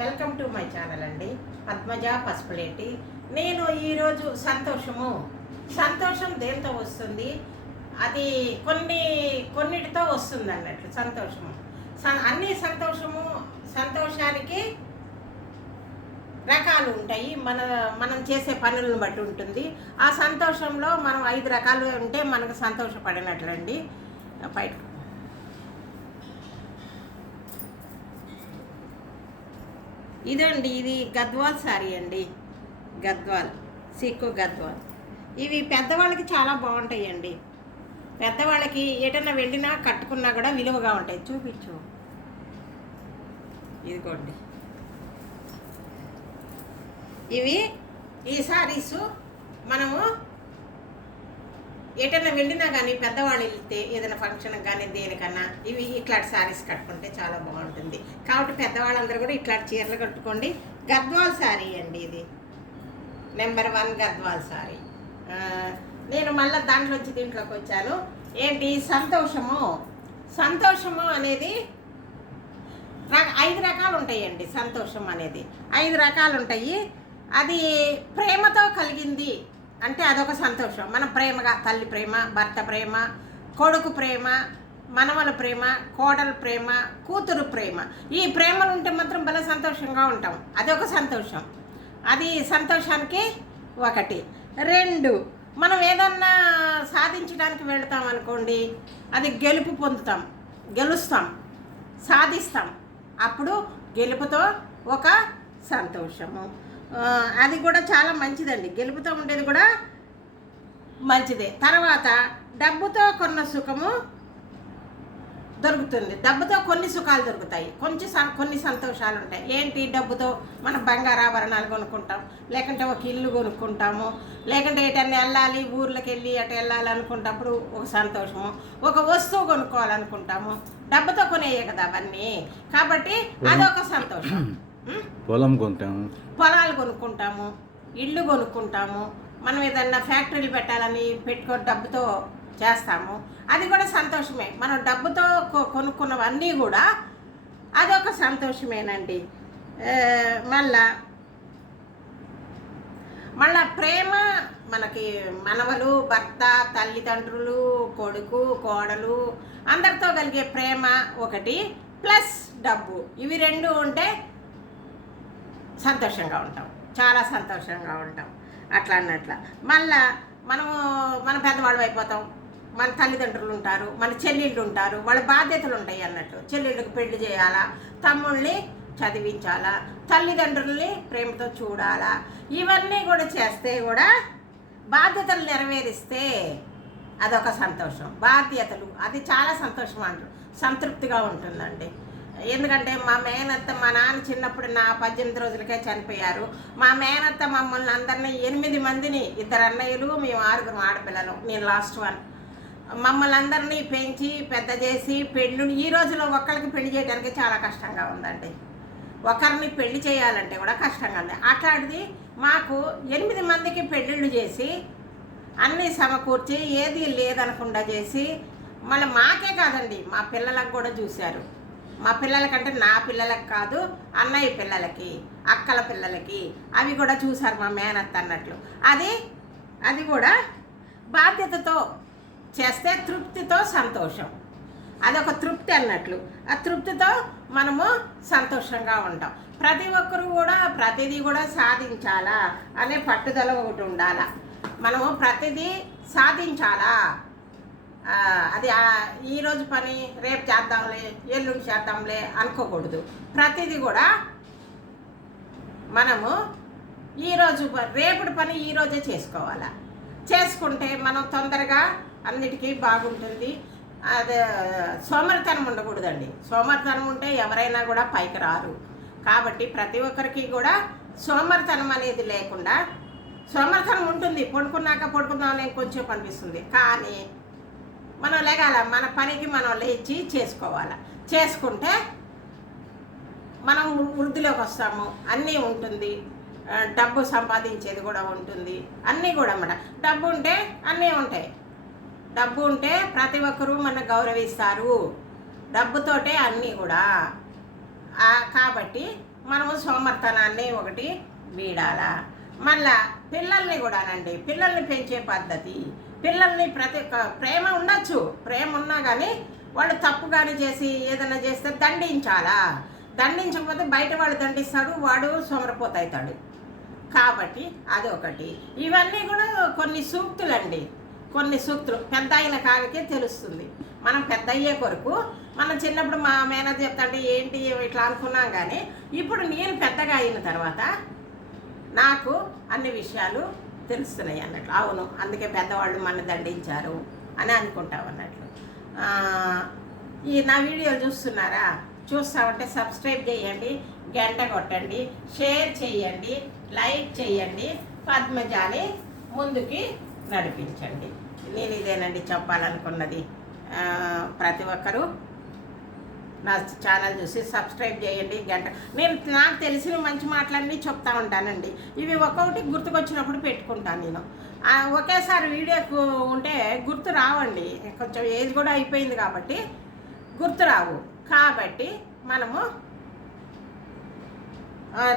Welcome to my channel అండి. పద్మజ పసుపులేటి. నేను ఈరోజు సంతోషం దేంతో వస్తుంది, అది కొన్నిటితో వస్తుంది అన్నట్లు. సంతోషము అన్ని సంతోషానికి రకాలు ఉంటాయి. మనం చేసే పనులను బట్టి ఉంటుంది. ఆ సంతోషంలో మనం 5 రకాలు ఉంటే మనకు సంతోషపడినట్లండి. బయట ఇదండి, ఇది గద్వాల్ శారీ అండి. గద్వాల్ సిక్కు గద్వాల్. ఇవి పెద్దవాళ్ళకి చాలా బాగుంటాయండి. పెద్దవాళ్ళకి ఎటన్నా వెళ్ళినా కట్టుకున్నా కూడా విలువగా ఉంటాయి. చూపించు, ఇదిగోండి. ఈ శారీసు మనము ఎటన్నా వెళ్ళినా కానీ పెద్దవాళ్ళు వెళ్తే ఏదైనా ఫంక్షన్ కానీ దేనికన్నా ఇట్లాంటి శారీస్ కట్టుకుంటే చాలా బాగుంటుంది. కాబట్టి పెద్దవాళ్ళందరూ కూడా ఇట్లాంటి చీరలు కట్టుకోండి. గద్వాల్ శారీ అండి, ఇది నెంబర్ 1 గద్వాల్ శారీ. నేను మళ్ళీ దీంట్లోకి వచ్చాను. ఏంటి సంతోషము అనేది 5 రకాలు ఉంటాయండి. సంతోషం అనేది 5 రకాలు ఉంటాయి. అది ప్రేమతో కలిగింది అంటే అదొక సంతోషం. మన ప్రేమగా తల్లి ప్రేమ, భర్త ప్రేమ, కొడుకు ప్రేమ, మనవల ప్రేమ, కోడల ప్రేమ, కూతురు ప్రేమ. ఈ ప్రేమలు ఉంటే మాత్రం భలే సంతోషంగా ఉంటాం. అదొక సంతోషం. అది సంతోషానికి 1. 2, మనం ఏదన్నా సాధించడానికి వెళ్తాం అనుకోండి, అది గెలుస్తాం, సాధిస్తాం. అప్పుడు గెలుపుతో ఒక సంతోషము. అది కూడా చాలా మంచిదండి. గెలుపుతో ఉండేది కూడా మంచిదే. తర్వాత డబ్బుతో కొన్న సుఖము దొరుకుతుంది. డబ్బుతో కొన్ని సుఖాలు దొరుకుతాయి, కొన్ని సంతోషాలు ఉంటాయి. ఏంటి, డబ్బుతో మనం బంగారాభరణాలు కొనుక్కుంటాం, లేకుంటే ఒక ఇల్లు కొనుక్కుంటాము, లేకుంటే ఎటన్నా వెళ్ళాలి, ఊర్లోకి వెళ్ళి అటు వెళ్ళాలి అనుకుంటప్పుడు ఒక సంతోషము. ఒక వస్తువు కొనుక్కోవాలనుకుంటాము, డబ్బుతో కొనేయే కదా అవన్నీ. కాబట్టి అదొక సంతోషం. పొలాలు కొనుక్కుంటాము, ఇళ్ళు కొనుక్కుంటాము, మనం ఏదన్నా ఫ్యాక్టరీలు పెట్టాలని పెట్టుకొని డబ్బుతో చేస్తాము, అది కూడా సంతోషమే. మనం డబ్బుతో కొనుక్కున్నవన్నీ కూడా అదొక సంతోషమేనండి. మళ్ళా ప్రేమ మనకి మనవలు, భర్త, తల్లిదండ్రులు, కొడుకు, కోడలు అందరితో కలిగే ప్రేమ 1, ప్లస్ డబ్బు. ఇవి 2 ఉంటే సంతోషంగా ఉంటాం, చాలా సంతోషంగా ఉంటాం. అట్లా అన్నట్ల మళ్ళా మన పెద్దవాళ్ళు అయిపోతాం. మన తల్లిదండ్రులు ఉంటారు, మన చెల్లెళ్ళు ఉంటారు, వాళ్ళ బాధ్యతలు ఉంటాయి అన్నట్టు. చెల్లెళ్ళకి పెళ్లి చేయాలా, తమ్ముళ్ళని చదివించాలా, తల్లిదండ్రుల్ని ప్రేమతో చూడాలా, ఇవన్నీ కూడా చేస్తే కూడా బాధ్యతలు నెరవేరిస్తే అదొక సంతోషం. బాధ్యతలు అది చాలా సంతోషం అంటారు, సంతృప్తిగా ఉంటుందండి. ఎందుకంటే మా నాన్న చిన్నప్పుడు నా 18 రోజులకే చనిపోయారు. మా మేనత్త మమ్మల్ని అందరినీ 8 మందిని, 2 అన్నయ్యలు, మేము 6 ఆడపిల్లలు, నేను లాస్ట్ 1. మమ్మల్ని అందరినీ పెంచి పెద్ద చేసి ఈ రోజులో ఒక్కరికి పెళ్లి చేయడానికి చాలా కష్టంగా ఉందండి. ఒకరిని పెళ్లి చేయాలంటే కూడా కష్టంగా ఉంది. అట్లాంటిది మాకు 8 మందికి పెళ్ళిళ్ళు చేసి అన్నీ సమకూర్చి ఏది లేదనకుండా చేసి, మళ్ళీ మాకే కాదండి మా పిల్లలకు కూడా చూశారు. మా పిల్లలకంటే నా పిల్లలకు కాదు, అన్నయ్య పిల్లలకి, అక్కల పిల్లలకి అవి కూడా చూశారు మా మేనత్త అన్నట్లు. అది కూడా బాధ్యతతో చేస్తే తృప్తితో సంతోషం. అదొక తృప్తి అన్నట్లు. ఆ తృప్తితో మనము సంతోషంగా ఉంటాం. ప్రతి ఒక్కరు కూడా ప్రతిదీ కూడా సాధించాలా అనే పట్టుదల ఒకటి ఉండాలా. మనము ప్రతిదీ సాధించాలా, అది ఈరోజు పని రేపు చేద్దాంలే, ఎల్లుండి చేద్దాంలే అనుకోకూడదు. ప్రతిదీ కూడా మనము రేపటి పని ఈరోజే చేసుకోవాలా. చేసుకుంటే మనం తొందరగా అన్నిటికీ బాగుంటుంది. అదే సోమరితనం ఉండకూడదండి. సోమరితనం ఉంటే ఎవరైనా కూడా పైకి రారు. కాబట్టి ప్రతి ఒక్కరికి కూడా సోమరితనం అనేది లేకుండా, సోమరితనం ఉంటుంది, పడుకుందాం కొంచెం అనిపిస్తుంది, కానీ మనం లేగాల, మన పనికి మనం లేచి చేసుకోవాలి. చేసుకుంటే మనం వృద్ధిలోకి వస్తాము, అన్నీ ఉంటుంది. డబ్బు సంపాదించేది కూడా ఉంటుంది, అన్నీ కూడా అన్నమాట. డబ్బు ఉంటే అన్నీ ఉంటాయి. డబ్బు ఉంటే ప్రతి ఒక్కరూ మన గౌరవిస్తారు. డబ్బుతోటే అన్నీ కూడా. కాబట్టి మనము సోమర్తనాన్ని ఒకటి వీడాలా. మళ్ళా పిల్లల్ని కూడానండి, పిల్లల్ని పెంచే పద్ధతి, పిల్లల్ని ప్రతి ప్రేమ ఉండొచ్చు, ప్రేమ ఉన్నా కానీ వాళ్ళు తప్పు కానీ చేసి ఏదైనా చేస్తే దండించాలా. దండించకపోతే బయట వాడు దండిస్తాడు, వాడు సోమరపోతవుతాడు. కాబట్టి అదొకటి. ఇవన్నీ కూడా కొన్ని సూక్తులండి, కొన్ని సూక్తులు పెద్ద అయిన కాడికే తెలుస్తుంది. మనం పెద్ద అయ్యే కొరకు మనం చిన్నప్పుడు మా మేనేజర్ చెప్తాంటే ఏంటి ఇట్లా అనుకున్నాం, కానీ ఇప్పుడు నేను పెద్దగా అయిన తర్వాత నాకు అన్ని విషయాలు తెలుస్తున్నాయి అన్నట్లు. అవును, అందుకే పెద్దవాళ్ళు మన దండించారు అని అనుకుంటాం అన్నట్లు. ఈ నా వీడియోలు చూస్తున్నారా? చూస్తామంటే సబ్స్క్రైబ్ చేయండి, గంట కొట్టండి, షేర్ చేయండి, లైక్ చేయండి, పద్మజాని ముందుకి నడిపించండి. నేను ఇదేనండి చెప్పాలనుకున్నది. ప్రతి ఒక్కరూ నా ఛానల్ చూసి సబ్స్క్రైబ్ చేయండి, గంట. నేను నాకు తెలిసిన మంచి మాటలన్నీ చెప్తా ఉంటానండి. ఇవి ఒక్కొక్కటి గుర్తుకొచ్చినప్పుడు పెట్టుకుంటాను నేను. ఒకేసారి వీడియోకు ఉంటే గుర్తు రావండి, కొంచెం ఏజ్ కూడా అయిపోయింది కాబట్టి గుర్తు రావు. కాబట్టి మనము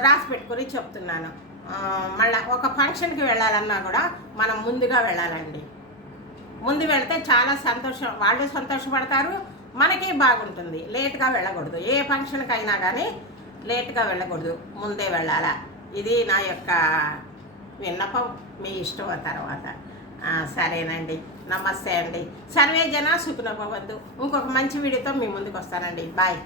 రాసి పెట్టుకొని చెప్తున్నాను. మళ్ళీ ఒక ఫంక్షన్కి వెళ్ళాలన్నా కూడా మనం ముందుగా వెళ్ళాలండి. ముందు వెళ్తే చాలా సంతోషం, వాళ్ళు సంతోషపడతారు, మనకి బాగుంటుంది. లేట్గా వెళ్ళకూడదు, ఏ ఫంక్షన్కి అయినా కానీ లేట్గా వెళ్ళకూడదు, ముందే వెళ్ళాలా. ఇది నా యొక్క విన్నపం, మీ ఇష్టం. తర్వాత సరేనండి, నమస్తే అండి. సర్వే జన సుఖినో భవంతు. ఇంకొక మంచి వీడియోతో మీ ముందుకు వస్తానండి. బాయ్.